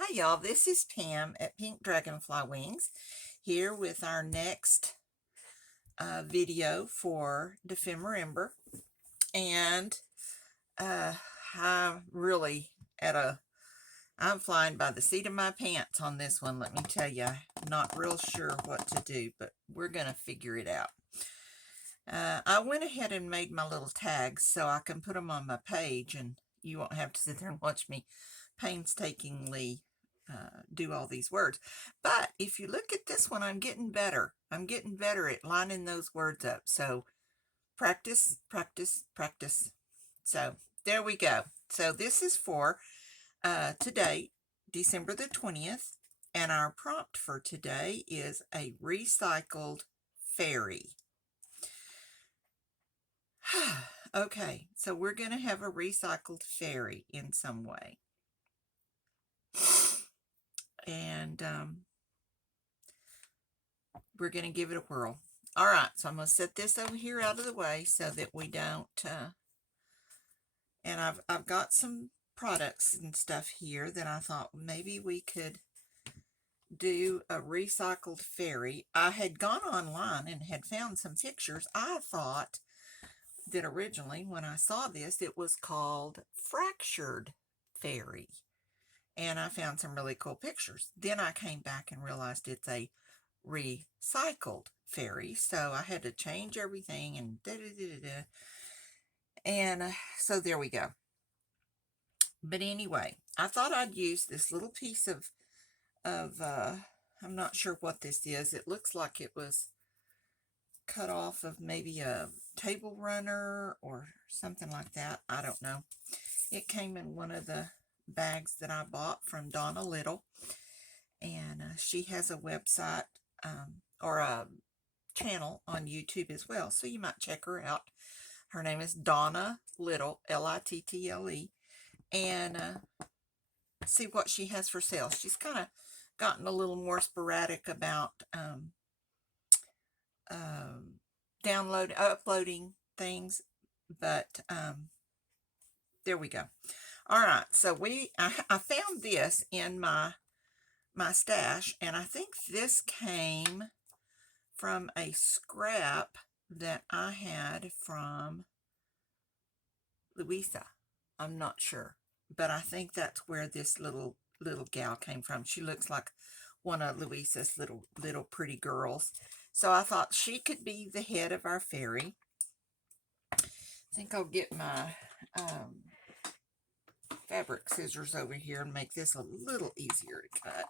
Hi y'all, this is Pam at Pink Dragonfly Wings here with our next video for Dephemerember. And uh, I'm really at a, I'm flying by the seat of my pants on this one, let me tell you. I'm not real sure what to do, but we're going to figure it out. I went ahead and made my little tags so I can put them on my page and you won't have to sit there and watch me painstakingly do all these words. But if you look at this one, I'm getting better. I'm getting better at lining those words up. So practice, practice, practice. So there we go. So this is for today, December the 20th. And our prompt for today is a recycled fairy. Okay, so we're going to have a recycled fairy in some way. And we're going to give it a whirl. All right, so I'm going to set this over here out of the way so that we don't, and I've got some products and stuff here that I thought maybe we could do a recycled fairy. I had gone online and had found some pictures. I thought that originally when I saw this, it was called fractured fairy. And I found some really cool pictures. Then I came back and realized it's a recycled fairy, so I had to change everything and da-da-da-da-da. And so there we go. But anyway, I thought I'd use this little piece of I'm not sure what this is. It looks like it was cut off of maybe a table runner or something like that. I don't know. It came in one of the bags that I bought from Donna Little, and she has a website or a channel on YouTube as well, so you might check her out. Her name is Donna Little, Little, and see what she has for sale. She's kind of gotten a little more sporadic about uploading things, but there we go. All right, so I found this in my stash, and I think this came from a scrap that I had from Louisa. I'm not sure, but I think that's where this little gal came from. She looks like one of Louisa's little pretty girls. So I thought she could be the head of our fairy. I think I'll get my fabric scissors over here and make this a little easier to cut.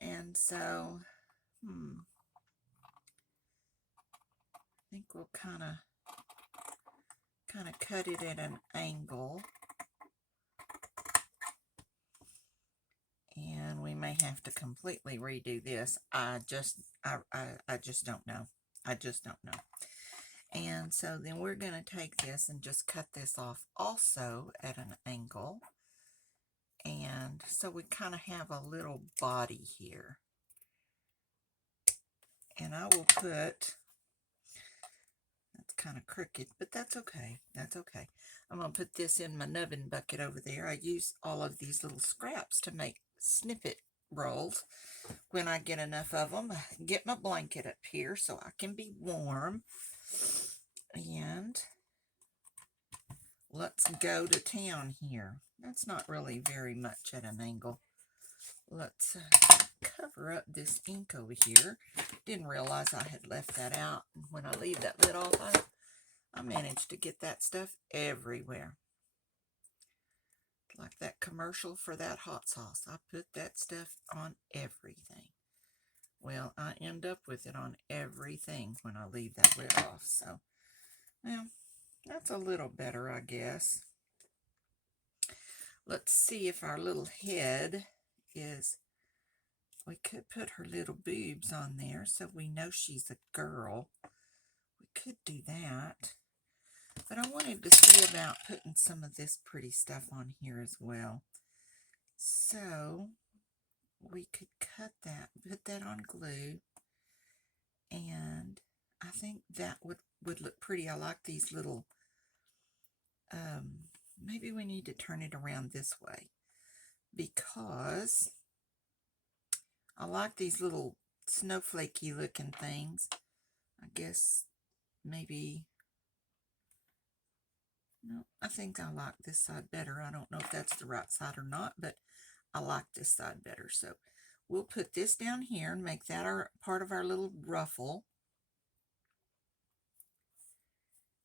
And so, I think we'll kind of cut it at an angle. And we may have to completely redo this. I just don't know. I just don't know. And so then we're going to take this and just cut this off also at an angle. And so we kind of have a little body here. And I will put, that's kind of crooked, but that's okay. That's okay. I'm going to put this in my nubbin bucket over there. I use all of these little scraps to make snippet rolls. When I get enough of them, I get my blanket up here so I can be warm. And let's go to town here. That's not really very much at an angle. Let's cover up this ink over here. Didn't realize I had left that out. When I leave that lid off, I managed to get that stuff everywhere. Like that commercial for that hot sauce. I put that stuff on everything. Well, I end up with it on everything when I leave that lid off. So, well, that's a little better, I guess. Let's see if our little head is, we could put her little boobs on there so we know she's a girl. We could do that. But I wanted to see about putting some of this pretty stuff on here as well. So we could cut that, put that on glue, and I think that would look pretty. I like these little, maybe we need to turn it around this way. because I like these little snowflakey looking things. I guess maybe, no, I think I like this side better. I don't know if that's the right side or not, but I like this side better. So we'll put this down here and make that our part of our little ruffle.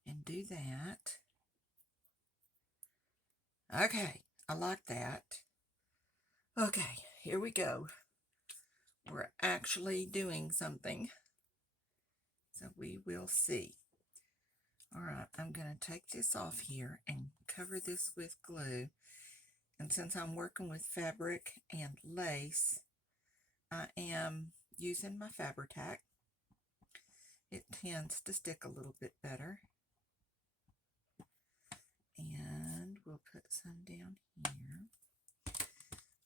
And do that. Okay, I like that. Okay, here we go. We're actually doing something. So we will see. All right, I'm going to take this off here and cover this with glue. And since I'm working with fabric and lace, I am using my Fabri-Tac. It tends to stick a little bit better. And we'll put some down here.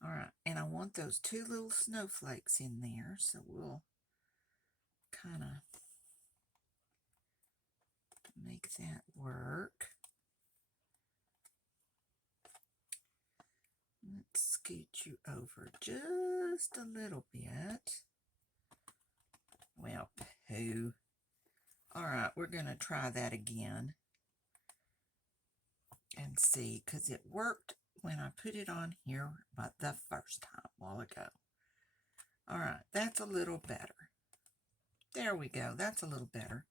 All right, and I want those two little snowflakes in there, so we'll kind of make that work. Let's scoot you over just a little bit. Well, pooh. All right, we're going to try that again and see, because it worked when I put it on here but the first time a while ago. All right, that's a little better. There we go. That's a little better.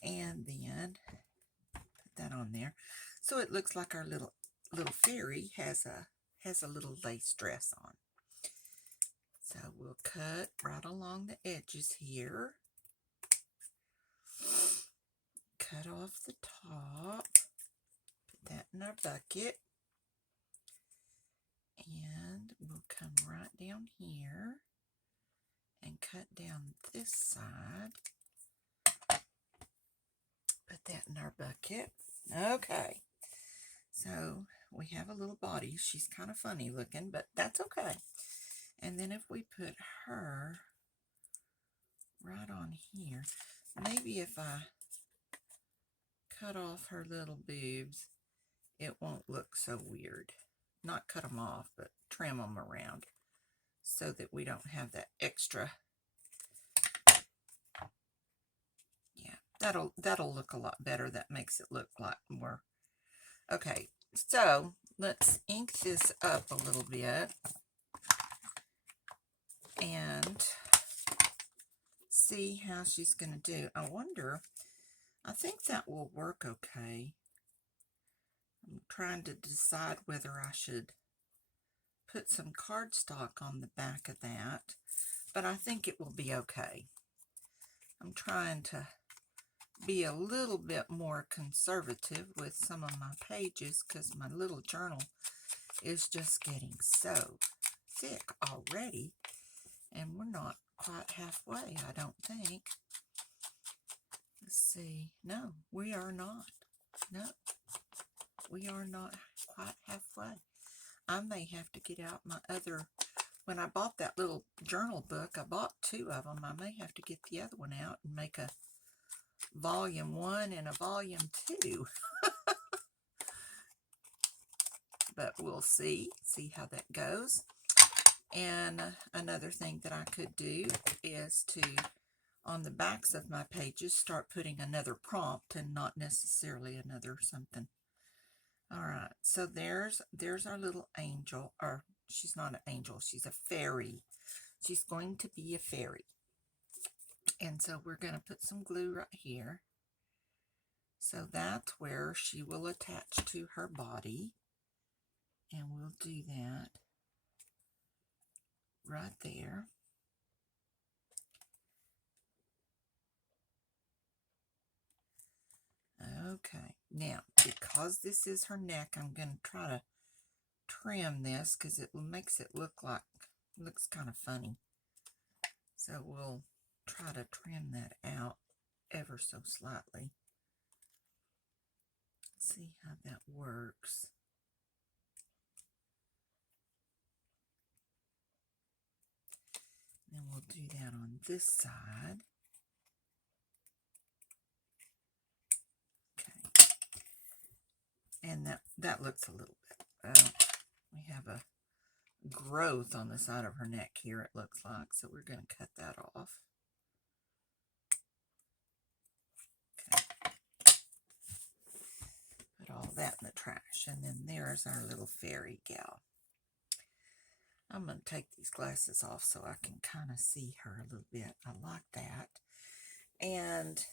And then put that on there. So it looks like our little fairy has a little lace dress on. So we'll cut right along the edges here. Cut off the top. Put that in our bucket. And we'll come right down here and cut down this side. Put that in our bucket. Okay. So we have a little body. She's kind of funny looking, but that's okay. And then if we put her right on here, maybe if I cut off her little boobs, it won't look so weird. Not cut them off, but trim them around so that we don't have that extra. Yeah, that'll look a lot better. That makes it look like more. Okay, so let's ink this up a little bit and see how she's going to do. I wonder, I think that will work okay. I'm trying to decide whether I should put some cardstock on the back of that, but I think it will be okay. I'm trying to be a little bit more conservative with some of my pages because my little journal is just getting so thick already, and we're not quite halfway, I don't think. Let's see. No, we are not. No, we are not quite halfway. I may have to get out my other, when I bought that little journal book, I bought 2 of them. I may have to get the other one out and make a volume 1 and a volume 2. But we'll see how that goes. And another thing that I could do is to, on the backs of my pages, start putting another prompt and not necessarily another something. All right, so there's our little angel, or she's not an angel, she's a fairy. She's going to be a fairy. And so we're going to put some glue right here. So that's where she will attach to her body. And we'll do that right there. Okay, now because this is her neck, I'm going to try to trim this because it makes it look looks kind of funny. So we'll try to trim that out ever so slightly. See how that works. Then we'll do that on this side. Okay. And that looks a little bit, we have a growth on the side of her neck here, it looks like. So we're going to cut that off. Okay. Put all that in the trash. And then there's our little fairy gal. I'm going to take these glasses off so I can kind of see her a little bit. I like that. And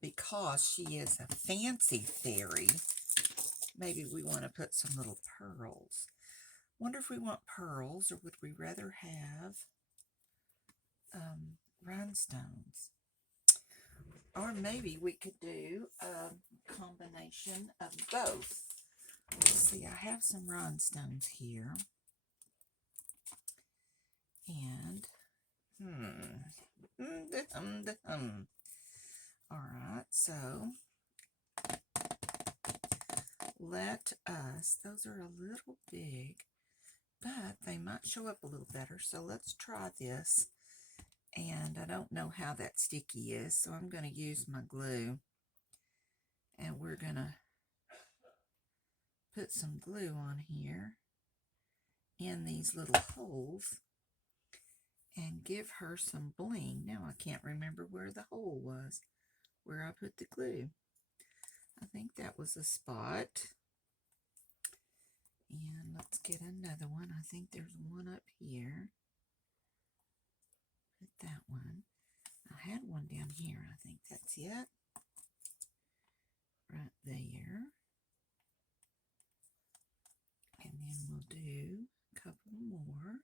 because she is a fancy fairy, maybe we want to put some little pearls. Wonder if we want pearls, or would we rather have rhinestones? Or maybe we could do a combination of both. Let's see, I have some rhinestones here. And, all right, so let us, those are a little big, but they might show up a little better. So let's try this. And I don't know how that sticky is, so I'm going to use my glue. And we're going to put some glue on here in these little holes and give her some bling. Now I can't remember where the hole was, where I put the glue. I think that was a spot. And let's get another one. I think there's one up here. Put that one. I had one down here. I think that's it. Right there. And then we'll do a couple more.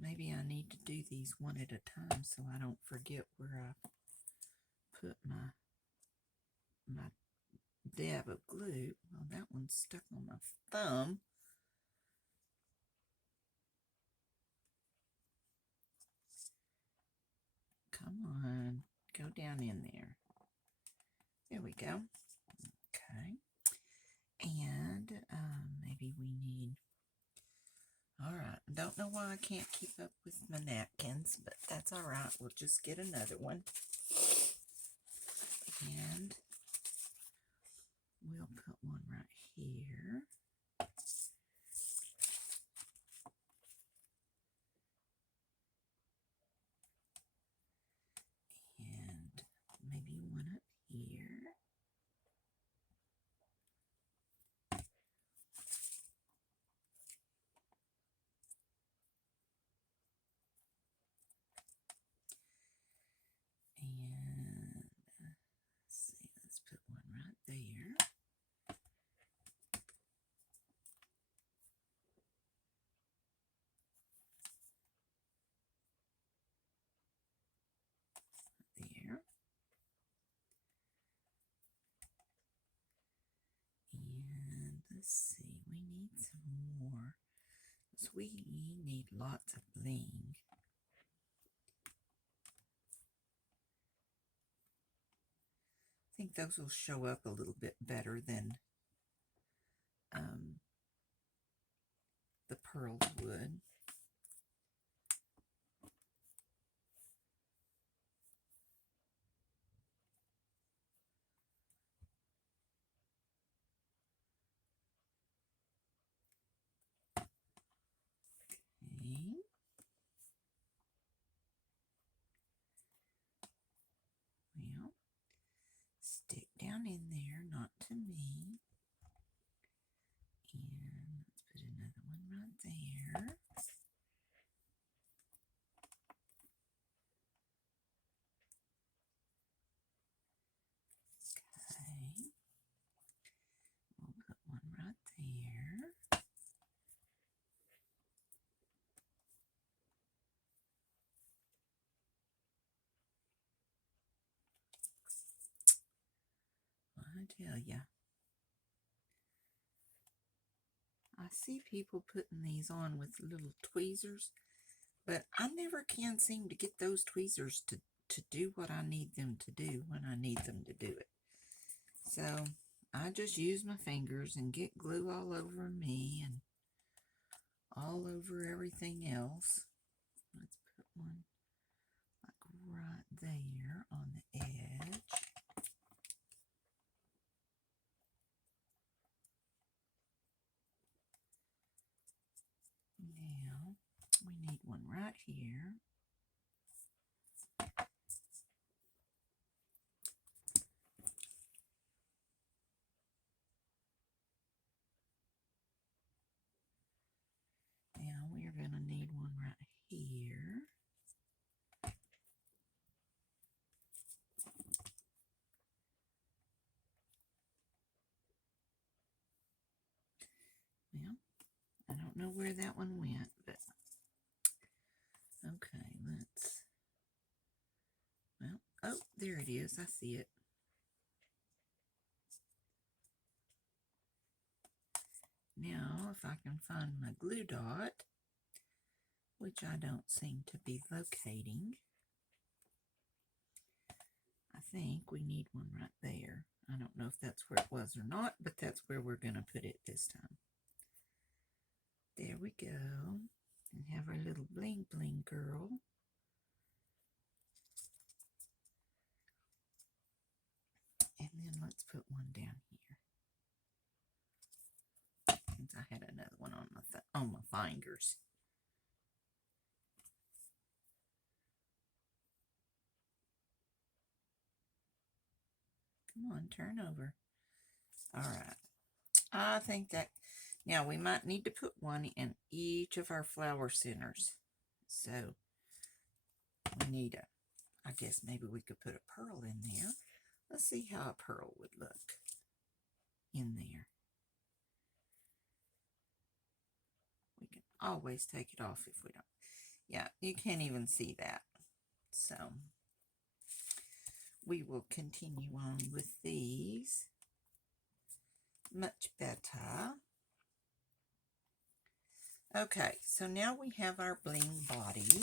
Maybe I need to do these one at a time so I don't forget where I put my dab of glue. Well, that one's stuck on my thumb. Come on, go down in there. There we go. Okay. And maybe we need, all right, don't know why I can't keep up with my napkins, but that's all right. We'll just get another one. And we'll put one right here. And maybe one up here. And let's see, let's put one right there. There. And let's see, we need some more. So we need lots of bling. I think those will show up a little bit better than the pearls would. Okay. Well, stick down in there, not to me. And let's put another one right there. Okay. We'll put one right there. I tell ya. I see people putting these on with little tweezers, but I never can seem to get those tweezers to do what I need them to do when I need them to do it. So I just use my fingers and get glue all over me and all over everything else. Let's put one like right there on the edge. one right here. Now we're going to need one right here. Well, I don't know where that one went, but okay, let's, well, oh, there it is. I see it. Now, if I can find my glue dot, which I don't seem to be locating, I think we need one right there. I don't know if that's where it was or not, but that's where we're going to put it this time. There we go. And have our little bling bling girl. And then let's put one down here. Since I had another one on my fingers. Come on, turn over. All right. I think that now we might need to put one in each of our flower centers. So we need I guess maybe we could put a pearl in there. Let's see how a pearl would look in there. We can always take it off if we don't. Yeah, you can't even see that. So we will continue on with these. Much better. Okay, so now we have our bling body,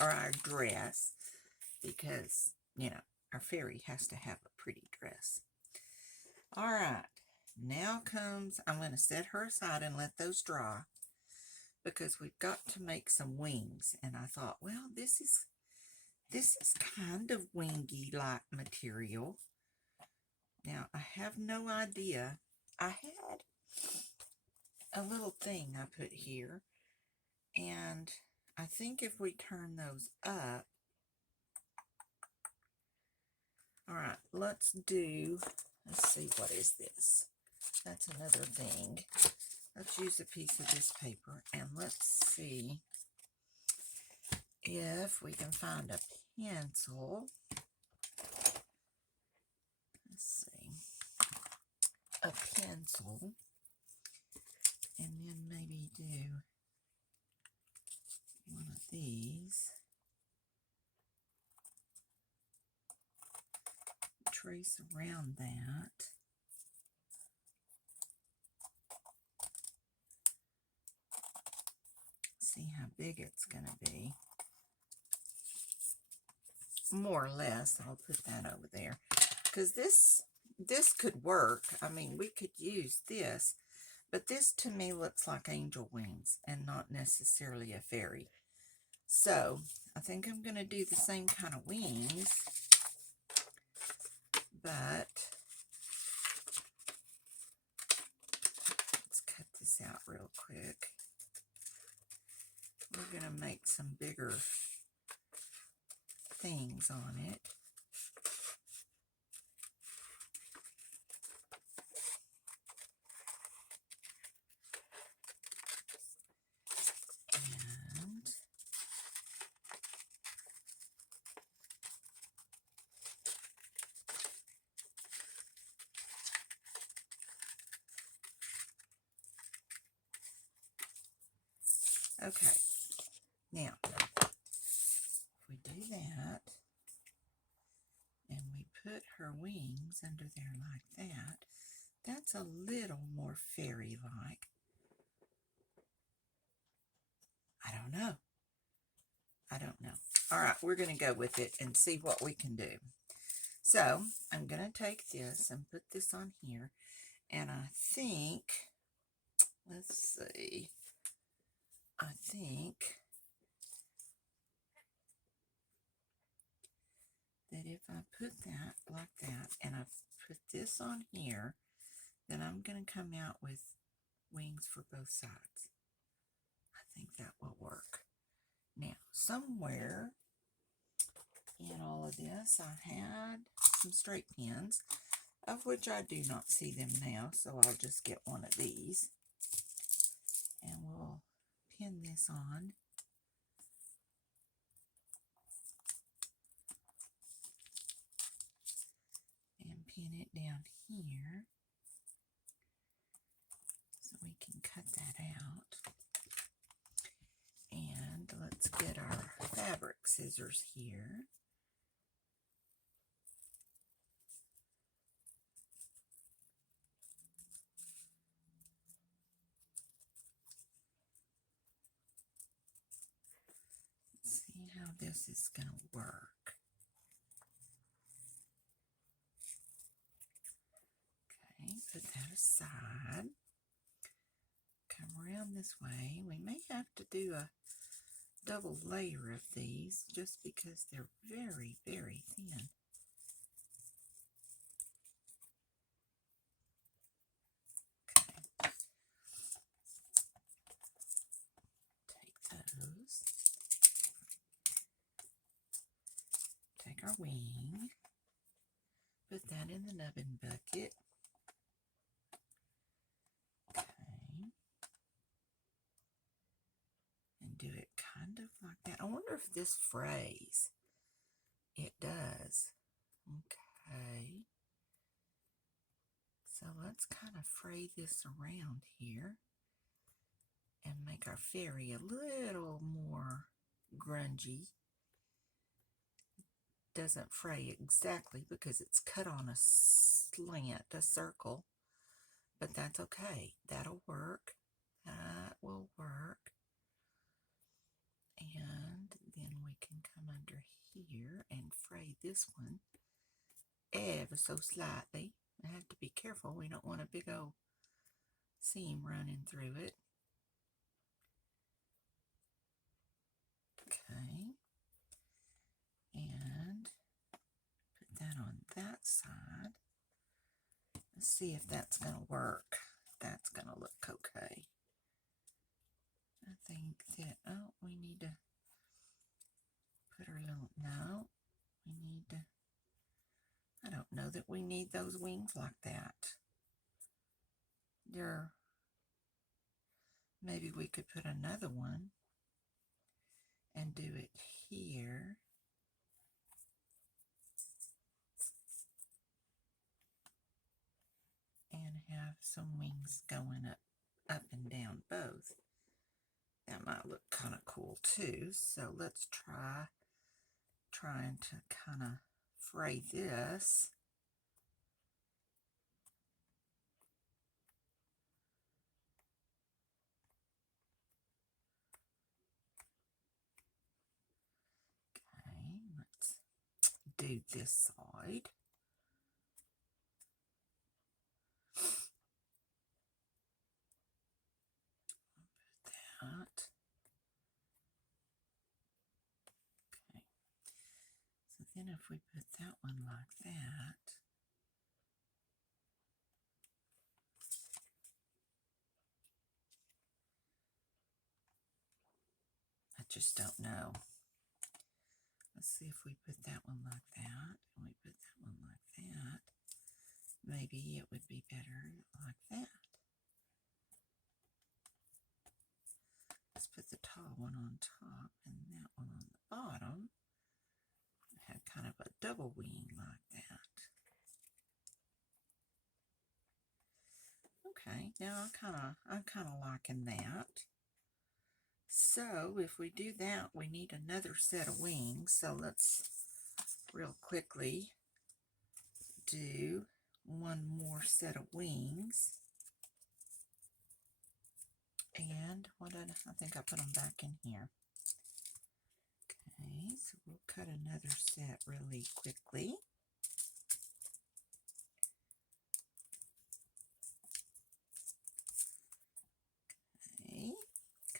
or our dress, because, you know, our fairy has to have a pretty dress. All right, now comes, I'm going to set her aside and let those dry, because we've got to make some wings. And I thought, well, this is kind of wingy-like material. Now, I have no idea. I had a little thing I put here, and I think if we turn those up, all right, let's see, what is this? That's another thing. Let's use a piece of this paper, and let's see if we can find a pencil. Let's see, a pencil, and then maybe do one of these. Trace around that. See how big it's going to be. More or less, I'll put that over there. Because this could work. I mean, we could use this. But this to me looks like angel wings and not necessarily a fairy. So I think I'm going to do the same kind of wings. But let's cut this out real quick. We're going to make some bigger things on it. Okay, now, if we do that, and we put her wings under there like that, that's a little more fairy-like. I don't know. All right, we're going to go with it and see what we can do. So, I'm going to take this and put this on here, and I think, let's see, I think that if I put that like that, and I put this on here, then I'm going to come out with wings for both sides. I think that will work. Now, somewhere in all of this, I had some straight pins, of which I do not see them now, so I'll just get one of these. And we'll pin this on. And pin it down here. So we can cut that out. And let's get our fabric scissors here. Let's see how this is going to work. Okay, put that aside. Come around this way. We may have to do a double layer of these just because they're very, very thin. Okay. Take those. Take our wing. Put that in the nubbin bucket. Okay. And do it kind of like that. I wonder if this frays. It does. Okay. So let's kind of fray this around here and make our fairy a little more grungy. Doesn't fray exactly because it's cut on a slant, a circle, but that's okay. That'll work. That will work. And then we can come under here and fray this one ever so slightly. I have to be careful. We don't want a big old seam running through it. Okay. And put that on that side. Let's see if that's going to work. That's going to look okay. I think that, oh, we need to put our little, no, we need to, I don't know that we need those wings like that. Maybe we could put another one and do it here. And have some wings going up and down both. That might look kind of cool too. So let's trying to kind of fray this. Okay, let's do this side. Put that. Okay. So then if we put that one like that, I just don't know. Let's see if we put that one like that, and we put that one like that. Maybe it would be better like that. Let's put the tall one on top and that one on the bottom. Had kind of a double wing like that. Okay, now I'm kind of liking that. So if we do that, we need another set of wings. So let's real quickly do one more set of wings. And I think I put them back in here. Okay, so we'll cut another set really quickly. Okay,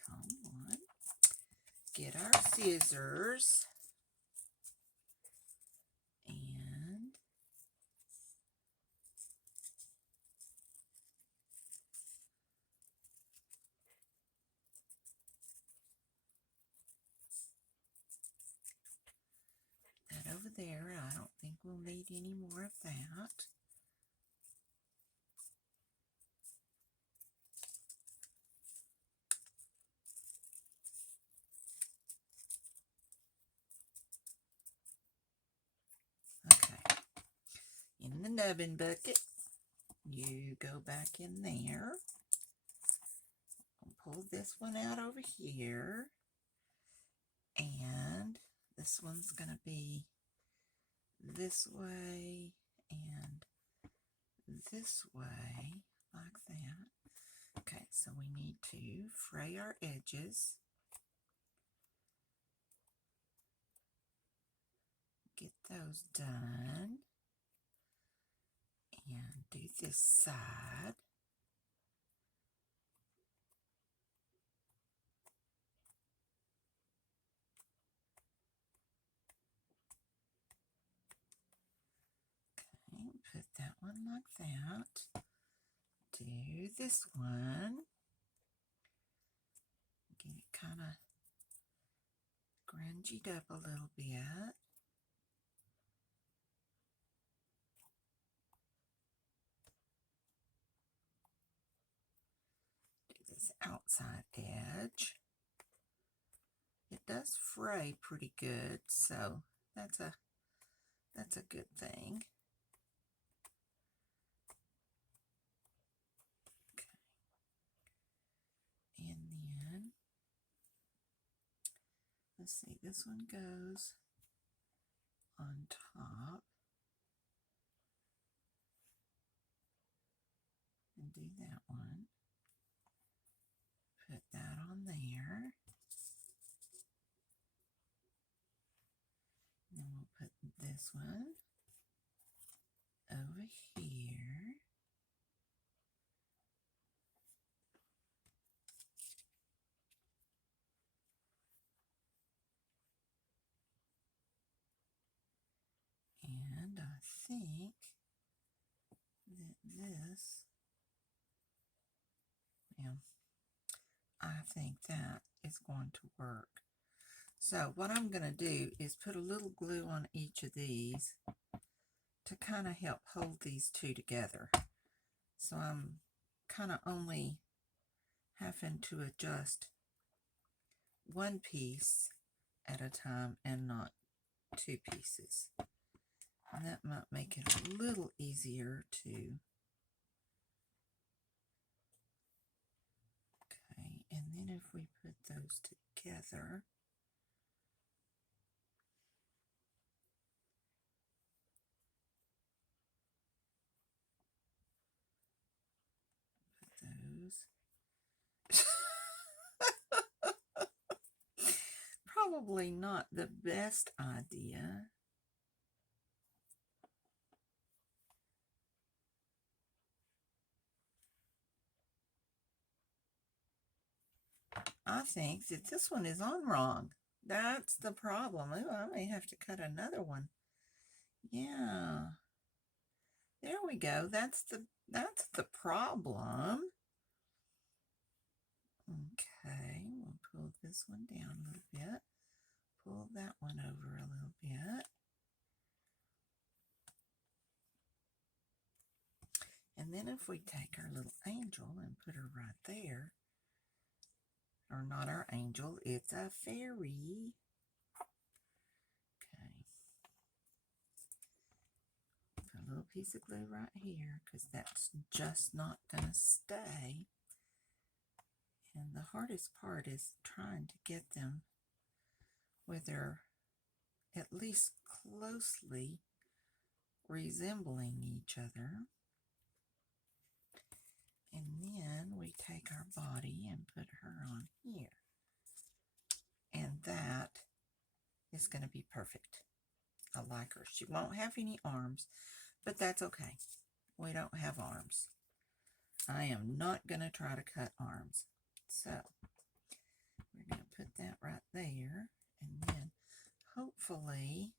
come on. Get our scissors. And over there. I don't think we'll need any more of that. Okay, in the nubbin bucket, you go back in there. I'll pull this one out over here, and this one's going to be this way and this way, like that. Okay, so we need to fray our edges. Get those done. And do this side. Okay, put that one like that. Do this one. Get it kind of grungied up a little bit. Do this outside edge. It does fray pretty good, so that's a good thing. Okay. And then let's see, this one goes on top. And do that one. Put that on there. Then we'll put this one over here. And I think that this, yeah, I think that is going to work. So what I'm going to do is put a little glue on each of these to kind of help hold these two together. So I'm kind of only having to adjust one piece at a time and not two pieces. And that might make it a little easier to. Okay, and then if we put those together, put those. Probably not the best idea. I think that this one is on wrong. That's the problem. Ooh, I may have to cut another one. Yeah. There we go. That's the problem. Okay, we'll pull this one down a little bit. Pull that one over a little bit. And then if we take our little angel and put her right there, or not our angel, it's a fairy. Okay. Put a little piece of glue right here because that's just not going to stay. And the hardest part is trying to get them where they're at least closely resembling each other. And then we take our body and put her on here. And that is going to be perfect. I like her. She won't have any arms, but that's okay. We don't have arms. I am not going to try to cut arms. So we're going to put that right there. And then hopefully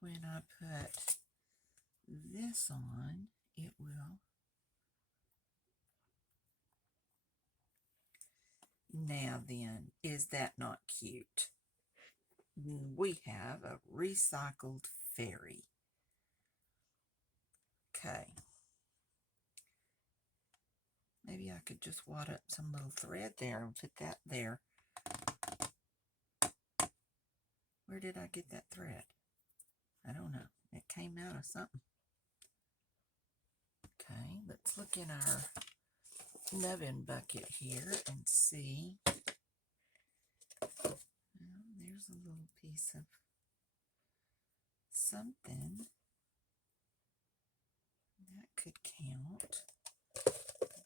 when I put this on, it will. Now then, is that not cute? we have a recycled fairy. Okay. Maybe I could just wad up some little thread there and put that there. Where did I get that thread? I don't know. It came out of something. Okay, let's look in our nubbin bucket here and see. Well, there's a little piece of something. That could count.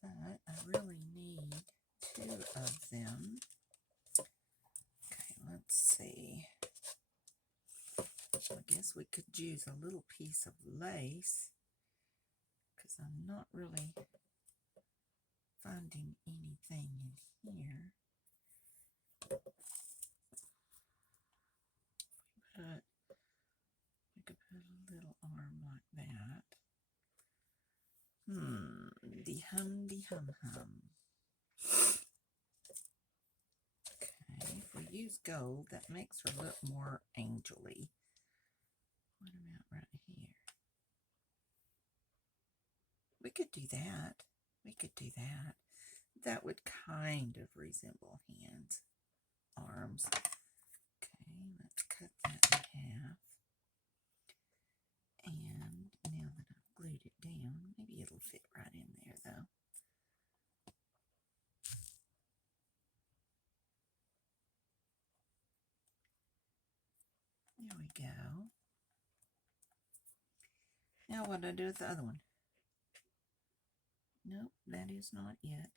But I really need 2 of them. Okay, let's see. I guess we could use a little piece of lace because I'm not really finding anything in here. We could put a little arm like that. De-hum. Okay, if we use gold, that makes her look more angel-y. What about right here? We could do that. That would kind of resemble hands, arms. Okay, let's cut that in half. And now that I've glued it down, maybe it'll fit right in there though. There we go. Now what do I do with the other one? Nope, that is not yet.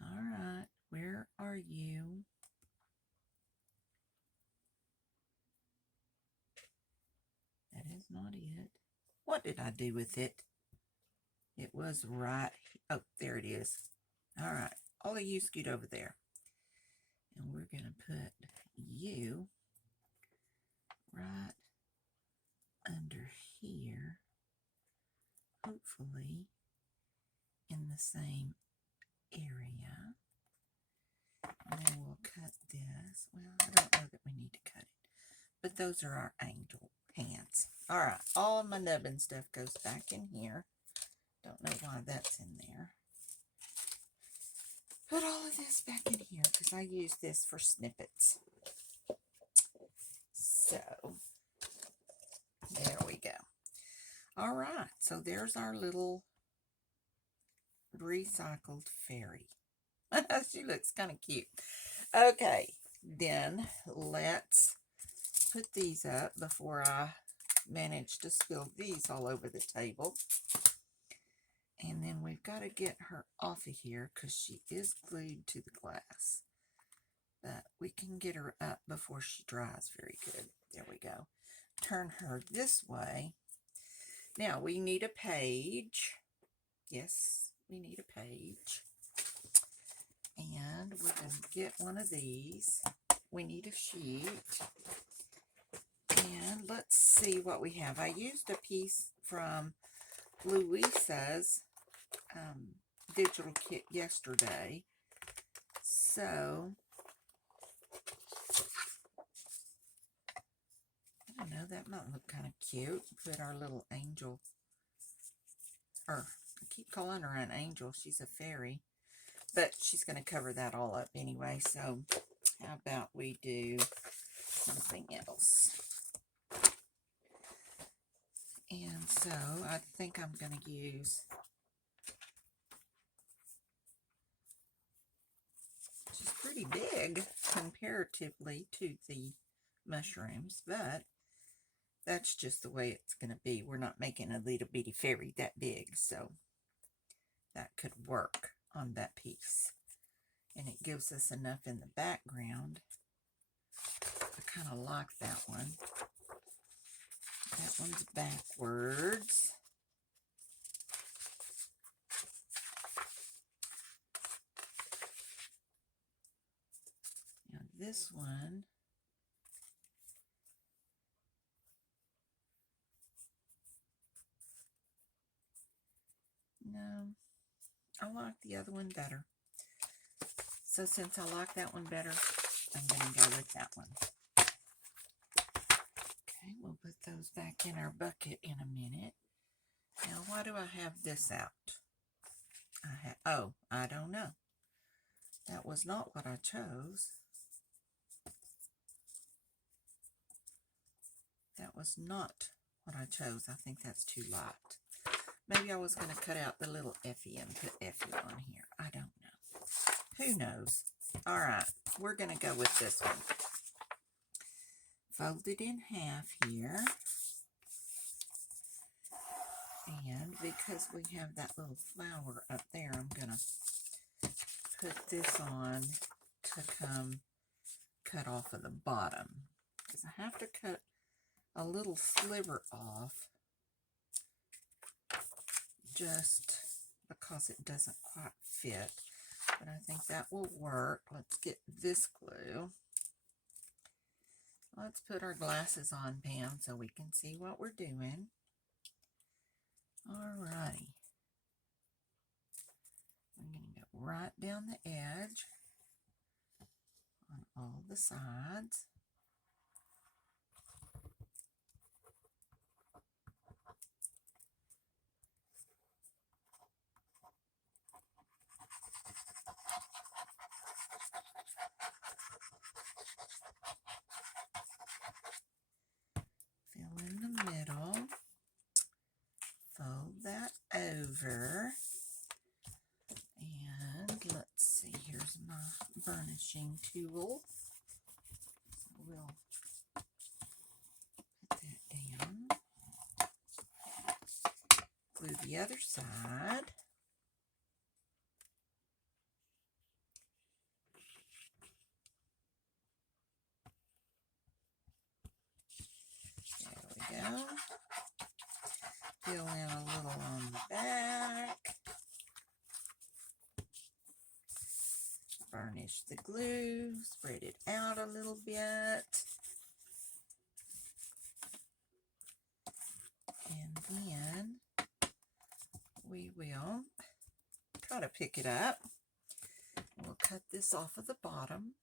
All right, where are you? That is not it. What did I do with it? It was right. Oh, there it is. All right, all of you scoot over there. And we're going to put you right under here, hopefully in the same area. And then we'll cut this. Well, I don't know that we need to cut it, but those are our angel hands. All right, all of my nubbin stuff goes back in here. Don't know why that's in there. Put all of this back in here because I use this for snippets. So, there we go. All right, so there's our little recycled fairy. She looks kind of cute. Okay, then let's put these up before I manage to spill these all over the table. And then we've got to get her off of here because she is glued to the glass. But we can get her up before she dries very good. There we go. Turn her this way. Now we need a page. Yes, we need a page. And we're going to get one of these. We need a sheet. And let's see what we have. I used a piece from Louisa's digital kit yesterday. So, I don't know, that might look kind of cute. Put our little angel, or I keep calling her an angel. She's a fairy. But she's going to cover that all up anyway. So, how about we do something else? And so, I think I'm going to use just pretty big comparatively to the mushrooms, but that's just the way it's going to be. We're not making a little bitty fairy that big, so that could work on that piece. And it gives us enough in the background. I kind of like that one. That one's backwards. Now this one, no, I like the other one better. So since I like that one better, I'm going to go with that one. Okay, we'll put those back in our bucket in a minute. Now, why do I have this out? I don't know. That was not what I chose. That was not what I chose. I think that's too light. Maybe I was going to cut out the little Effie and put Effie on here. I don't know. Who knows? All right, we're going to go with this one. Fold it in half here. And because we have that little flower up there, I'm going to put this on to come cut off of the bottom. Because I have to cut a little sliver off just because it doesn't quite fit. But I think that will work. Let's get this glue. Let's put our glasses on, Pam, so we can see what we're doing. Alrighty. I'm going to go right down the edge on all the sides. Fill in the middle. Fold that over. And let's see, here's my burnishing tool. So we'll put that down. Glue the other side. There we go. Fill in a little on the back. Burnish the glue. Spread it out a little bit. And then we will try to pick it up. We'll cut this off of the bottom.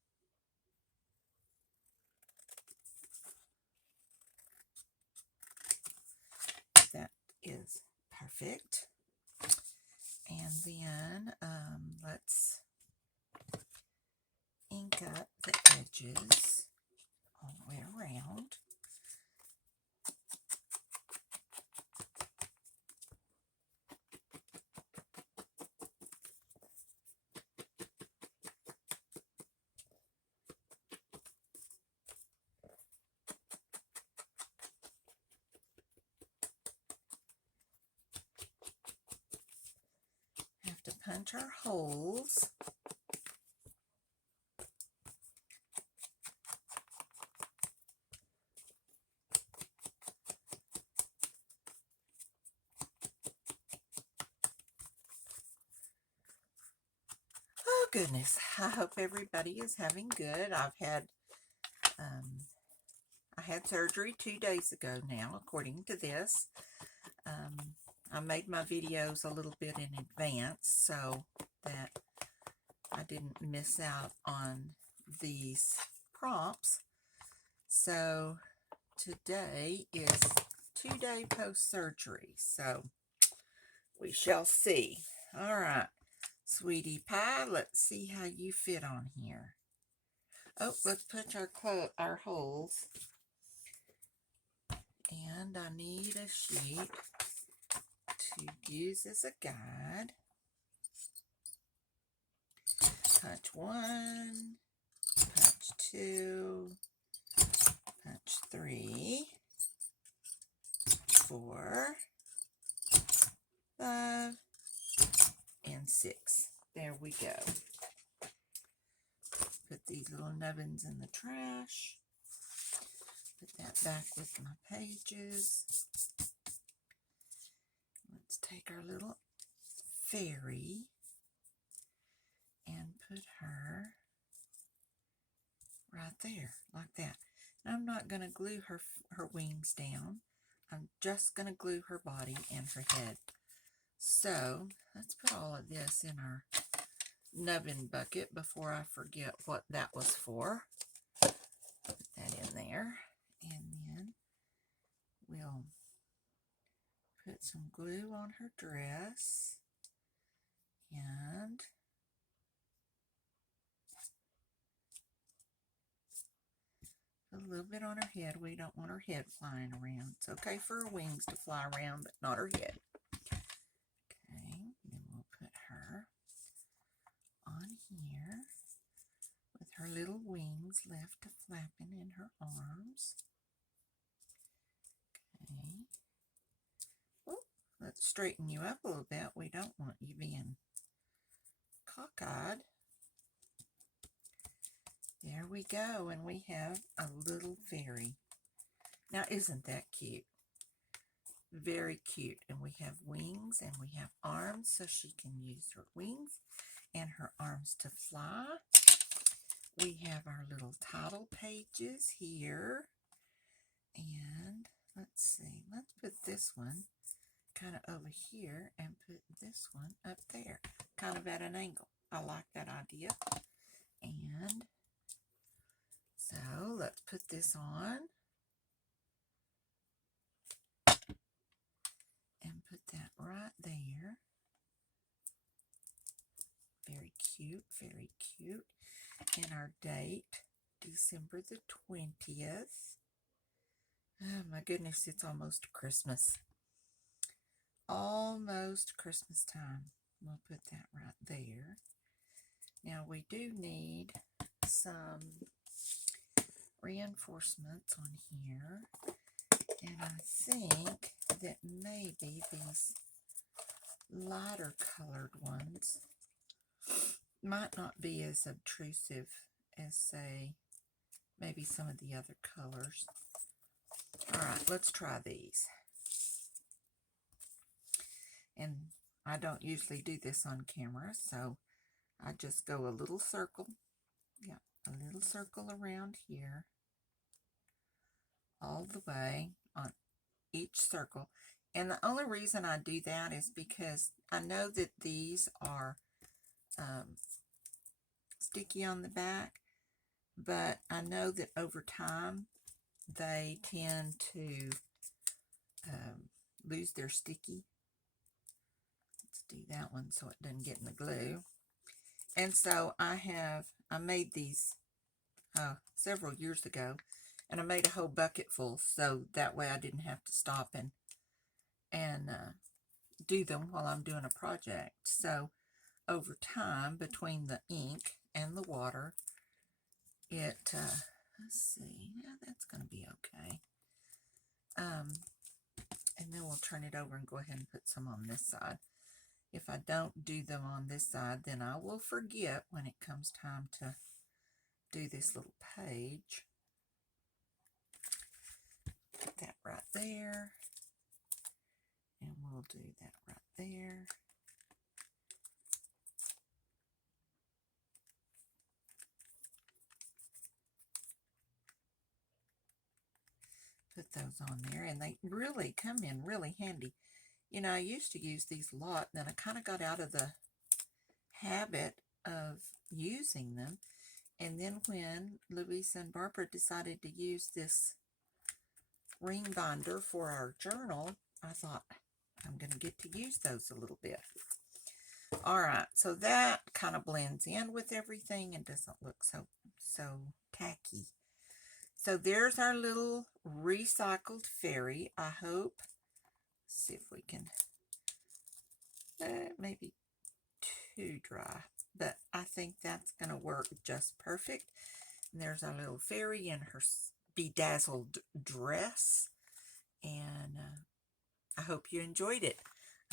That is perfect. And then let's ink up the edges all the way around. Have to punch our holes. Oh goodness, I hope everybody is having good. I had surgery 2 days ago now, according to this. I made my videos a little bit in advance so that I didn't miss out on these prompts. So today is 2-day post-surgery, so we shall see. All right, sweetie pie, let's see how you fit on here. Oh, let's punch our holes. And I need a sheet to use as a guide. Punch 1, punch 2, punch 3, 4, 5, and 6. There we go. Put these little nubbins in the trash. Put that back with my pages. Let's take our little fairy and put her right there, like that. And I'm not going to glue her wings down. I'm just going to glue her body and her head. So let's put all of this in our nubbin bucket before I forget what that was for. Put that in there. And then put some glue on her dress and a little bit on her head. We don't want her head flying around. It's okay for her wings to fly around, but not her head. Okay, then we'll put her on here with her little wings left flapping in her arms. Okay. Oh, let's straighten you up a little bit. We don't want you being cockeyed. There we go, and we have a little fairy. Now, isn't that cute? Very cute. And we have wings and we have arms, so she can use her wings and her arms to fly. We have our little title pages here. And let's see, let's put this one kind of over here and put this one up there, kind of at an angle. I like that idea. And so let's put this on and put that right there. Very cute, very cute. And our date, December the 20th. Oh my goodness, it's almost Christmas. Almost Christmas time. We'll put that right there. Now we do need some reinforcements on here. And I think that maybe these lighter colored ones might not be as obtrusive as, say, maybe some of the other colors. All right, let's try these. And I don't usually do this on camera, so I just go a little circle. Yeah, a little circle around here, all the way on each circle. And the only reason I do that is because I know that these are sticky on the back, but I know that over time they tend to lose their sticky. Let's do that one so it doesn't get in the glue. And so I made these several years ago, and I made a whole bucket full, so that way I didn't have to stop and do them while I'm doing a project. So over time, between the ink and the water, it, let's see, yeah, that's going to be okay. And then we'll turn it over and go ahead and put some on this side. If I don't do them on this side, then I will forget when it comes time to do this little page. Put that right there. And we'll do that right there. Put those on there, and they really come in really handy. You know, I used to use these a lot, then I kind of got out of the habit of using them. And then when Louisa and Barbara decided to use this ring binder for our journal, I thought, I'm going to get to use those a little bit. All right, so that kind of blends in with everything and doesn't look so tacky. So there's our little recycled fairy. I hope. Let's see if we can, maybe too dry, but I think that's going to work just perfect. And there's our little fairy in her bedazzled dress. And I hope you enjoyed it.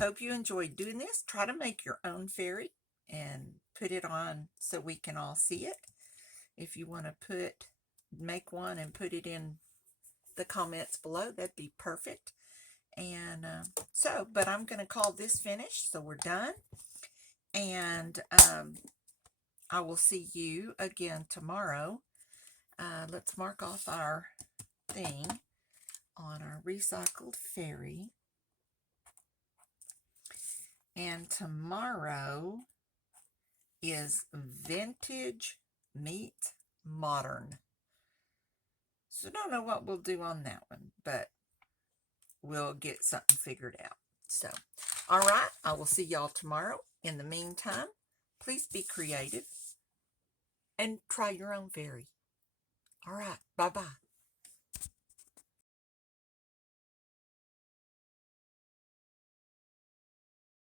Hope you enjoyed doing this. Try to make your own fairy and put it on so we can all see it. If you want to make one and put it in the comments below, that'd be perfect. And but I'm going to call this finished, so we're done. And I will see you again tomorrow. Let's mark off our thing on our recycled fairy. And tomorrow is vintage meet modern. So don't know what we'll do on that one, but we'll get something figured out. So, all right, I will see y'all tomorrow. In the meantime, please be creative and try your own fairy. All right, bye-bye.